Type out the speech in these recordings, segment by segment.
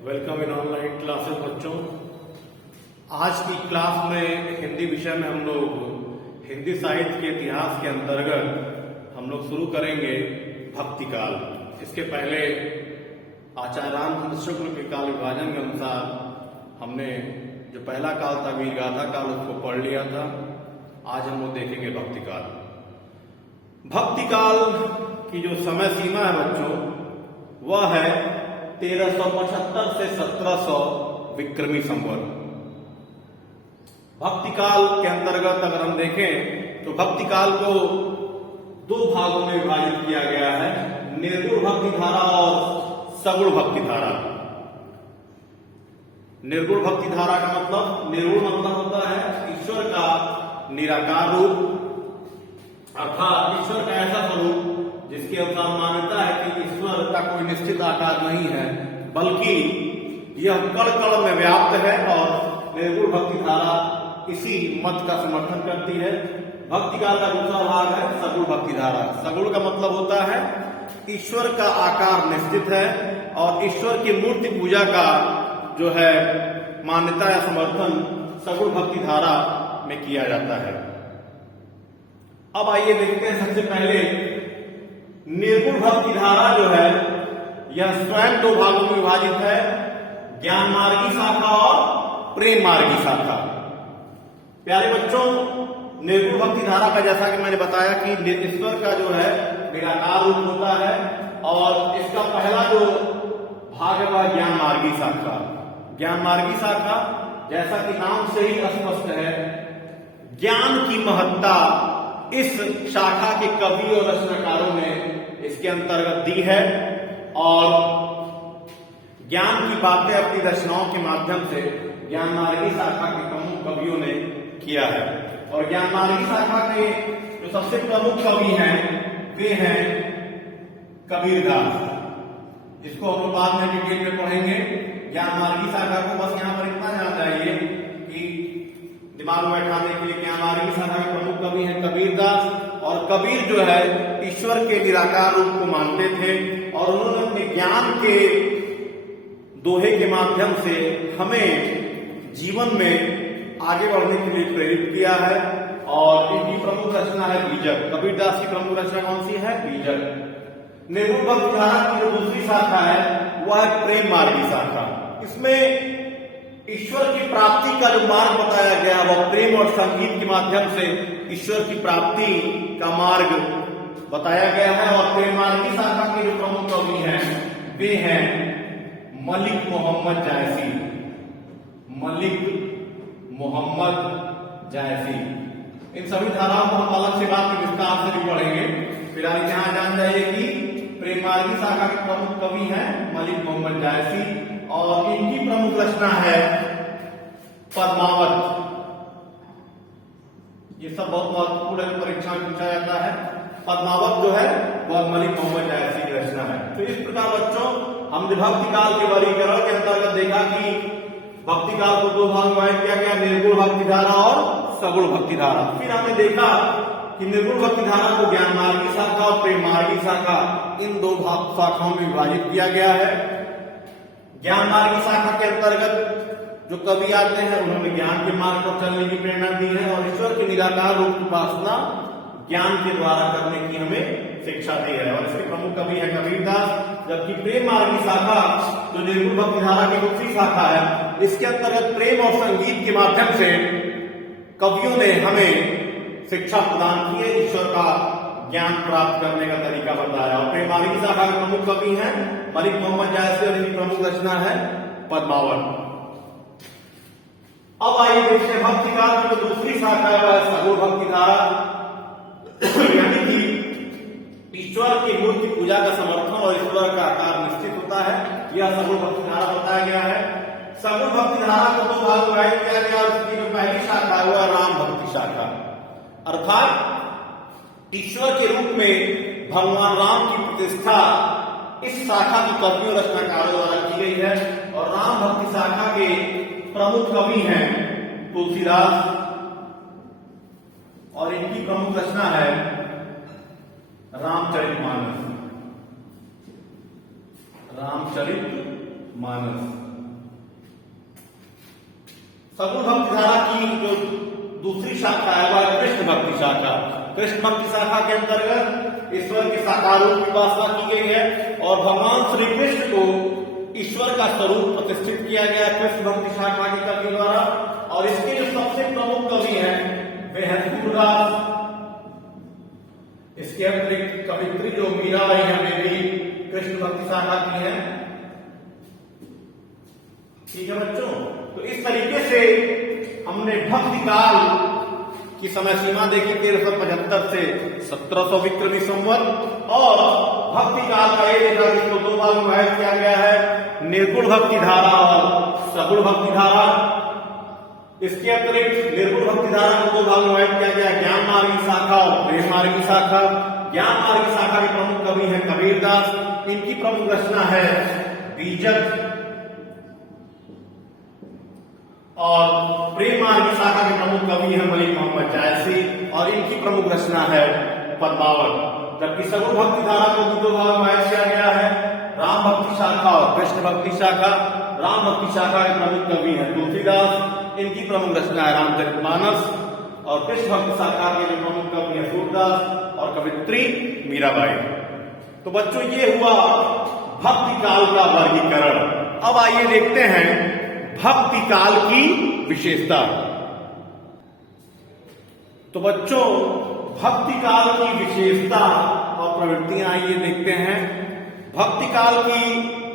Welcome in online classes बच्चों। आज की क्लास में हिंदी विषय में हम लोग हिंदी साहित्य के इतिहास के अंतर्गत हम लोग शुरू करेंगे भक्ति काल। इसके पहले आचार्य रामचंद्र शुक्ल के काल विभाजन के अनुसार हमने जो पहला काल था वीर गाथा काल उसको पढ़ लिया था। आज हम लोग देखेंगे भक्ति काल। भक्ति काल की जो समय सीमा है बच्चों वह है 1375 से 1700 विक्रमी संवत। भक्ति काल के अंतर्गत अगर हम देखें तो भक्ति काल को दो भागों में विभाजित किया गया है, निर्गुण भक्ति धारा और सगुण भक्ति धारा। निर्गुण भक्ति धारा का मतलब, निर्गुण मतलब होता है ईश्वर का निराकार रूप, अर्थात ईश्वर का ऐसा स्वरूप जिसके अनुसार मान्यता है कि ईश्वर का कोई निश्चित आकार नहीं है बल्कि यह कण कण में व्याप्त है। और निर्गुण भक्ति धारा इसी मत का समर्थन करती है। भक्ति काल का दूसरा भाग है सगुण भक्ति धारा। सगुण का मतलब होता है ईश्वर का आकार निश्चित है और ईश्वर की मूर्ति पूजा का जो है मान्यता या समर्थन सगुण भक्ति धारा में किया जाता है। अब आइए देखते हैं सबसे पहले निर्गुण भक्ति धारा जो है यह स्वयं दो भागों में विभाजित है, ज्ञान मार्गी शाखा और प्रेम मार्गी शाखा। प्यारे बच्चों, निर्गुण भक्ति धारा का जैसा कि मैंने बताया कि ईश्वर का जो है निराकार रूप होता है और इसका पहला जो भाग है वह ज्ञान मार्गी शाखा। ज्ञान मार्गी शाखा जैसा कि नाम से ही स्पष्ट है, ज्ञान की महत्ता इस शाखा के कवि और रचनाकारों ने इसके अंतर्गत दी है और ज्ञान की बातें अपनी रचनाओं के माध्यम से ज्ञान मार्गी शाखा के प्रमुख कवियों ने किया है। और ज्ञान मार्गी शाखा के जो सबसे प्रमुख कवि हैं वे हैं कबीरदास, जिसको हम बाद में डिटेल में पढ़ेंगे। ज्ञान मार्गी शाखा को बस यहाँ पर इतना जाना चाहिए कि दिमाग में बैठाने के लिए ज्ञान मार्गी शाखा के प्रमुख कवि हैं कबीरदास। और कबीर जो है ईश्वर के निराकार रूप को मानते थे और उन्होंने अपने ज्ञान के दोहे के माध्यम से हमें जीवन में आगे बढ़ने के लिए प्रेरित किया है। और इनकी प्रमुख रचना है बीजक। कबीरदास की प्रमुख रचना कौन सी है? बीजक। निर्गुण भक्ति धारा की जो दूसरी शाखा है वह है प्रेम मार्गी शाखा। इसमें ईश्वर की प्राप्ति का जो मार्ग बताया गया वह प्रेम और संगीत के माध्यम से ईश्वर की प्राप्ति का मार्ग बताया गया है। और प्रेम मार्गी शाखा के जो प्रमुख कवि हैं वे हैं मलिक मोहम्मद जायसी। मलिक मोहम्मद जायसी। इन सभी धाराओं को हम अलग से बात के विस्तार से भी पढ़ेंगे। फिलहाल यहाँ जान जाइए कि प्रेम मार्गी शाखा के प्रमुख कवि हैं मलिक मोहम्मद जायसी और इनकी प्रमुख रचना है पद्मावत। ये सब बहुत महत्वपूर्ण है, परीक्षा में पूछा जाता है। पद्मावत जो है वह मलिक मोहम्मद जायसी की रचना है। तो इस प्रकार बच्चों हमने भक्ति काल के वर्गीकरण के अंतर्गत देखा कि भक्ति काल को दो भाग में विभाजित किया गया, निर्गुण भक्ति धारा और सगुण भक्ति धारा। फिर हमने देखा कि निर्गुण भक्ति धारा को ज्ञान मार्गी शाखा और प्रेम मार्गी शाखा इन दो शाखाओं में विभाजित किया गया है। ज्ञान मार्गी शाखा के अंतर्गत जो कवि आते हैं उन्होंने ज्ञान के मार्ग पर चलने की प्रेरणा दी है और ईश्वर के निराकार रूप की उपासना ज्ञान के द्वारा करने की हमें शिक्षा दी है। और इसके प्रमुख कवि है कबीरदास। जबकि प्रेम मार्गी शाखा जो निर्गुण भक्ति धारा की दूसरी शाखा है, इसके अंतर्गत प्रेम और संगीत के माध्यम से कवियों ने हमें शिक्षा प्रदान की है, ईश्वर का ज्ञान प्राप्त करने का तरीका बताया। और प्रेम मार्गी शाखा के प्रमुख कवि हैं मलिक मोहम्मद जायसी और इनकी प्रमुख रचना है पद्मावत। अब आइए देखते हैं भक्ति काल की जो दूसरी शाखा है वह सगुण भक्ति धारा, यानी कि ईश्वर की मूर्ति पूजा का समर्थन और ईश्वर का आकार निश्चित होता है, यह सगुण भक्ति धारा बताया गया है। सगुण भक्ति धारा को दो भाग में विभाजित किया गया और उसकी जो पहली शाखा है वह राम भक्ति शाखा, अर्थात ईश्वर के रूप में भगवान राम की प्रतिष्ठा इस शाखा की कवियों रचनाकारों द्वारा की गई है। और राम भक्ति शाखा के प्रमुख कवि हैं तुलसीदास और इनकी प्रमुख रचना है रामचरितमानस। रामचरितमानस सगुण भक्ति धारा की जो दूसरी शाखा है वह कृष्ण भक्ति शाखा। कृष्ण भक्ति शाखा के अंतर्गत ईश्वर के साकार रूप की उपासना की गई है और भगवान श्री कृष्ण को ईश्वर का स्वरूप प्रतिष्ठित किया गया है कृष्ण भक्ति शाखा के कवि द्वारा। और इसके जो सबसे प्रमुख कवि हैं वे हैं सूरदास। इसके अतिरिक्त कवित्री जो मीराबाई है वे भी कृष्ण भक्ति शाखा की है। ठीक है बच्चों, तो इस तरीके से हमने भक्ति काल की समय सीमा देखी 1375 से 1700 विक्रमी संवत और भक्ति काल का एक इसको दो भाग में विभाजित किया गया है, निर्गुण भक्ति धारा और सगुण भक्ति धारा। इसके अतिरिक्त निर्गुण भक्ति धारा को दो भाग में विभाजित किया गया, ज्ञान मार्ग की शाखा और प्रेम मार्ग की शाखा। ज्ञान मार्ग की शाखा के प्रमुख कवि है कबीरदास। इनकी प्रमुख रचना है बीजक। और प्रेम मार्ग की शाखा के प्रमुख कवि है मलिक मोहम्मद जायसी और इनकी प्रमुख रचना है पद्मावत। जबकि सगुण भक्ति धारा को दो भाग में विभाजित किया गया है, राम भक्ति शाखा और कृष्ण भक्ति शाखा। राम भक्ति शाखा के प्रमुख कवि है तुलसीदास। इनकी प्रमुख रचना है रामचरितमानस। और कृष्ण भक्ति शाखा के जो प्रमुख कवि है सूरदास और कवित्री मीराबाई। तो बच्चों ये हुआ भक्ति काल का वर्गीकरण। अब आइए देखते हैं भक्ति काल की विशेषता। तो बच्चों भक्ति काल की विशेषता और प्रवृत्तियां आइए देखते हैं। भक्ति काल की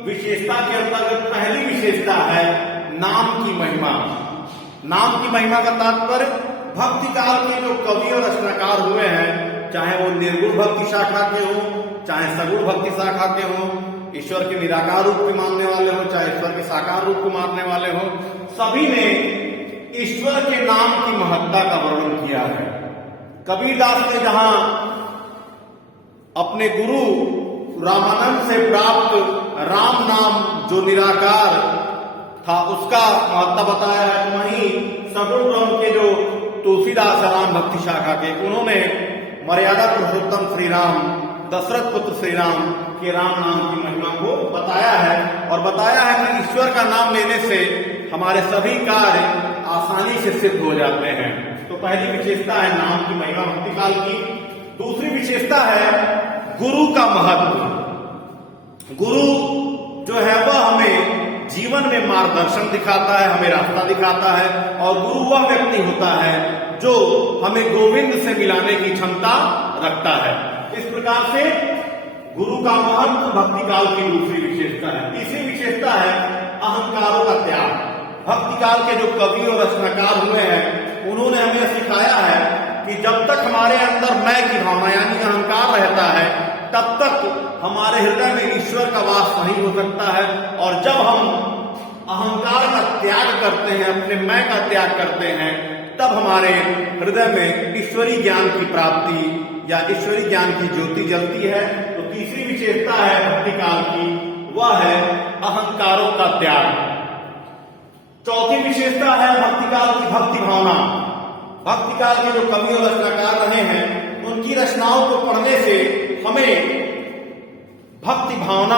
विशेषता के अंतर्गत पहली विशेषता है नाम की महिमा। नाम की महिमा का तात्पर्य भक्ति काल के जो कवि और रचनाकार हुए हैं, चाहे वो निर्गुण भक्ति शाखा के हो, चाहे सगुण भक्ति शाखा के हो, ईश्वर के निराकार रूप को मानने वाले हो, चाहे ईश्वर के साकार रूप को मानने वाले हो, सभी ने ईश्वर के नाम की महत्ता का वर्णन किया है। कबीरदास ने जहां अपने गुरु रामानंद से प्राप्त राम नाम जो निराकार था उसका महत्ता बताया है, वहीं सगुण ब्रह्म के जो तुलसीदास राम भक्ति शाखा के, उन्होंने मर्यादा पुरुषोत्तम श्री राम, दशरथ पुत्र श्री राम के राम नाम की महिमा को बताया है और बताया है कि ईश्वर का नाम लेने से हमारे सभी कार्य आसानी से सिद्ध हो जाते हैं। तो पहली विशेषता है नाम की महिमा भक्ति काल की। दूसरी विशेषता है गुरु का महत्व। गुरु जो है वह हमें जीवन में मार्गदर्शन दिखाता है, हमें रास्ता दिखाता है और गुरु वह व्यक्ति होता है जो हमें गोविंद से मिलाने की क्षमता रखता है। इस प्रकार से गुरु का महत्व भक्ति काल की दूसरी विशेषता है। तीसरी विशेषता है अहंकारों का त्याग। भक्ति काल के जो कवि और रचनाकार हुए हैं उन्होंने हमें सिखाया है कि जब तक हमारे अंदर मैं की भावना यानी अहंकार रहता है तब तक हमारे हृदय में ईश्वर का वास नहीं हो सकता है। और जब हम अहंकार का त्याग करते हैं, अपने मैं का त्याग करते हैं, तब हमारे हृदय में ईश्वरीय ज्ञान की प्राप्ति या ईश्वरीय ज्ञान की ज्योति जलती है। तो तीसरी विशेषता है भक्ति काल की, वह है अहंकारों का त्याग। चौथी विशेषता है भक्ति काल की भक्ति भावना। भक्ति काल के जो कवि और रचनाकार रहे हैं उनकी रचनाओं को पढ़ने से हमें भक्ति भावना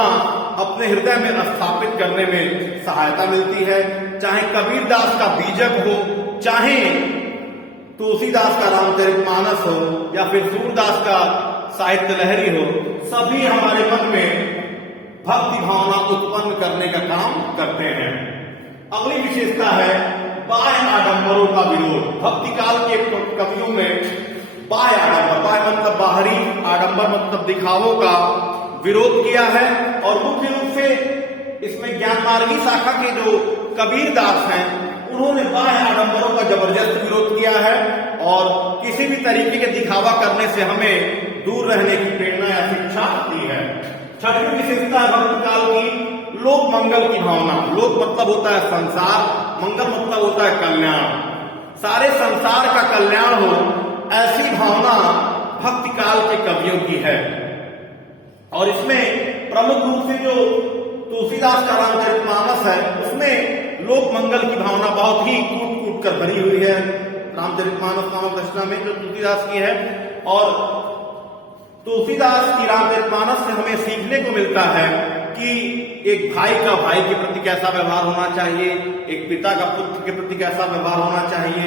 अपने हृदय में स्थापित करने में सहायता मिलती है। चाहे कबीरदास का बीजक हो, चाहे तुलसीदास का रामचरितमानस हो या फिर सूरदास का साहित्य लहरी हो, सभी हमारे मन में भक्ति भावना उत्पन्न करने का काम करते हैं। अगली विशेषता है बाह्य आडंबरों का विरोध। भक्ति काल के कवियों में बाह्य आडंबर, बाह्य मतलब बाहरी, आडंबर मतलब दिखावों का विरोध किया है। और मुख्य रूप से इसमें ज्ञान मार्गी शाखा के जो कबीरदास हैं उन्होंने बाह्य आडंबरों का जबरदस्त विरोध किया है और किसी भी तरीके के दिखावा करने से हमें दूर रहने की प्रेरणा या शिक्षा दी है। छठी विशेषता है भक्ति काल की लोक मंगल की भावना। लोक मतलब होता है संसार, मंगल मतलब होता है कल्याण। सारे संसार का कल्याण हो ऐसी भावना भक्ति काल के कवियों की है। और इसमें प्रमुख रूप से जो तुलसीदास का रामचरितमानस है उसमें लोक मंगल की भावना बहुत ही कूट कूट कर भरी हुई है। रामचरितमानस नामक रचना में जो तुलसीदास की है, और तुलसीदास की रामचरितमानस से हमें सीखने को मिलता है कि एक भाई का भाई के प्रति कैसा व्यवहार होना चाहिए, एक पिता का पुत्र के प्रति कैसा व्यवहार होना चाहिए,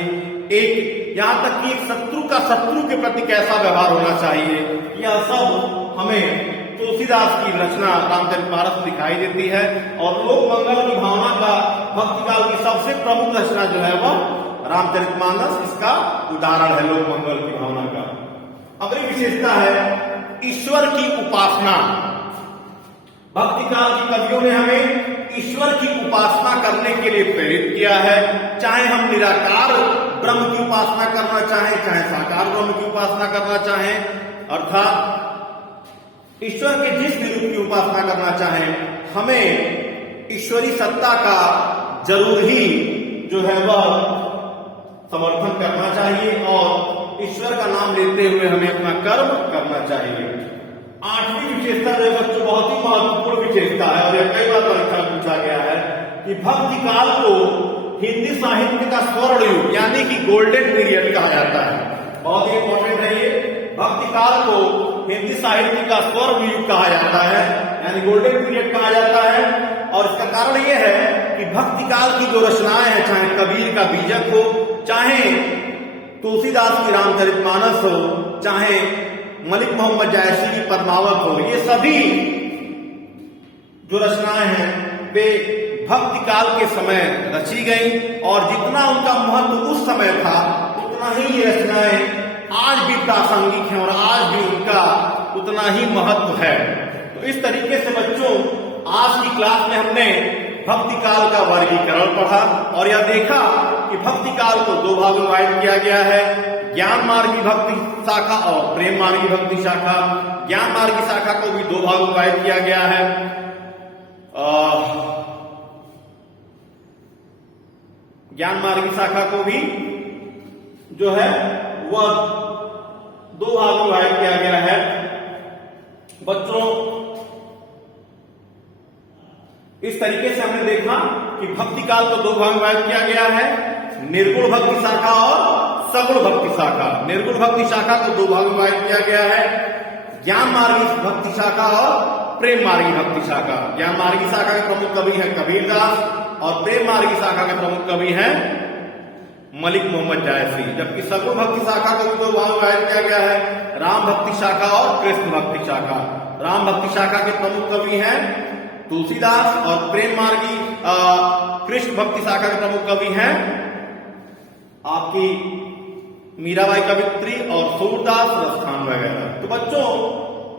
एक यहाँ तक कि एक शत्रु का शत्रु के प्रति कैसा व्यवहार होना चाहिए, यह सब हमें तुलसीदास की रचना रामचरितमानस में दिखाई देती है। और लोक मंगल की भावना का भक्ति काल की सबसे प्रमुख रचना जो है वह रामचरितमानस इसका उदाहरण है, लोक मंगल की भावना का। अगली विशेषता है ईश्वर की उपासना। भक्ति काल की कवियों ने हमें ईश्वर की उपासना करने के लिए प्रेरित किया है, चाहे हम निराकार ब्रह्म की उपासना करना चाहें, चाहे साकार ब्रह्म की उपासना करना चाहें, अर्थात ईश्वर के जिस भी रूप की उपासना करना चाहें, हमें ईश्वरी सत्ता का जरूर ही जो है वह समर्थन करना चाहिए और ईश्वर का नाम लेते हुए हमें अपना कर्म करना चाहिए। आठवीं विशेषता जो बच्चों बहुत ही महत्वपूर्ण विशेषता है और यह कई बार परीक्षा पूछा गया है कि भक्ति काल को हिंदी साहित्य का स्वर्ण युग यानी कि गोल्डन पीरियड कहा जाता है। बहुत ही इंपॉर्टेंट है ये। भक्ति काल को हिंदी साहित्य का स्वर्ण युग कहा जाता है यानी गोल्डन पीरियड कहा जाता है। और इसका कारण यह है कि भक्ति काल की जो रचनाएं हैं, चाहे कबीर का बीजक हो, चाहे तुलसीदास की रामचरितमानस हो, चाहे मलिक मोहम्मद जायसी की पद्मावत हो, ये सभी जो रचनाएं हैं वे भक्ति काल के समय रची गई और जितना उनका महत्व उस समय था उतना ही ये रचनाएं आज भी प्रासंगिक हैं और आज भी उनका उतना ही महत्व है। तो इस तरीके से बच्चों आज की क्लास में हमने भक्ति काल का वर्गीकरण पढ़ा और यह देखा कि भक्ति काल को दो भागों में विभाजित किया गया है, ज्ञान मार्गी भक्ति शाखा और प्रेम मार्गी भक्ति शाखा। ज्ञान मार्गी शाखा को भी दो भागों में विभाजित किया गया है। ज्ञान मार्गी शाखा को भी जो है वह दो भागों में विभाजित किया गया है। बच्चों इस तरीके से हमने देखा कि भक्ति काल को दो भागों में विभाजित किया गया है, निर्गुण भक्ति शाखा और सगुण भक्ति शाखा। निर्गुण भक्ति शाखा को दो भागों में विभाजित किया गया है, ज्ञान मार्गी भक्ति शाखा और प्रेम मार्गी भक्ति शाखा। ज्ञान मार्गी शाखा के प्रमुख कवि हैं कबीरदास और प्रेम मार्गी शाखा के प्रमुख कवि हैं मलिक मोहम्मद जायसी। जबकि सगुण भक्ति शाखा को भी दो भागों में विभाजित किया गया है, राम भक्ति शाखा और कृष्ण भक्ति शाखा। राम भक्ति शाखा के प्रमुख कवि हैं तुलसीदास और प्रेम मार्गी कृष्ण भक्ति शाखा के प्रमुख कवि हैं आपकी मीराबाई कवित्री और सूरदास रसखान वगैरह। तो बच्चों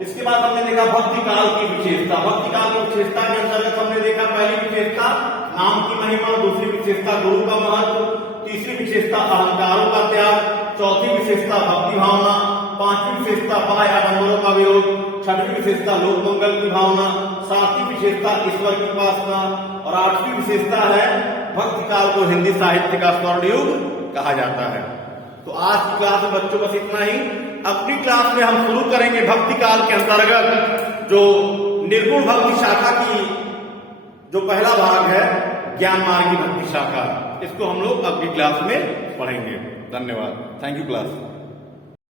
इसके बाद हमने देखा भक्ति काल की विशेषता। भक्ति काल की विशेषता के अंतर्गत हमने देखा पहली विशेषता नाम की महिमा, दूसरी विशेषता गुरु का महत्व, तीसरी विशेषता अहंकारों का त्याग, चौथी विशेषता भक्ति भावना, पांचवी विशेषता बाह्य आडंबरों का विरोध, छठवीं विशेषता लोक मंगल की भावना, सातवीं विशेषता ईश्वर की उपासना और आठवीं विशेषता है भक्ति काल को हिंदी साहित्य का स्वर्ण युग कहा जाता है। तो आज की क्लास में बच्चों बस इतना ही। अगली क्लास में हम शुरू करेंगे भक्ति काल के अंतर्गत जो निर्गुण भक्ति शाखा की जो पहला भाग है ज्ञान मार्गी भक्ति शाखा, इसको हम लोग अगली क्लास में पढ़ेंगे। धन्यवाद। Thank you class.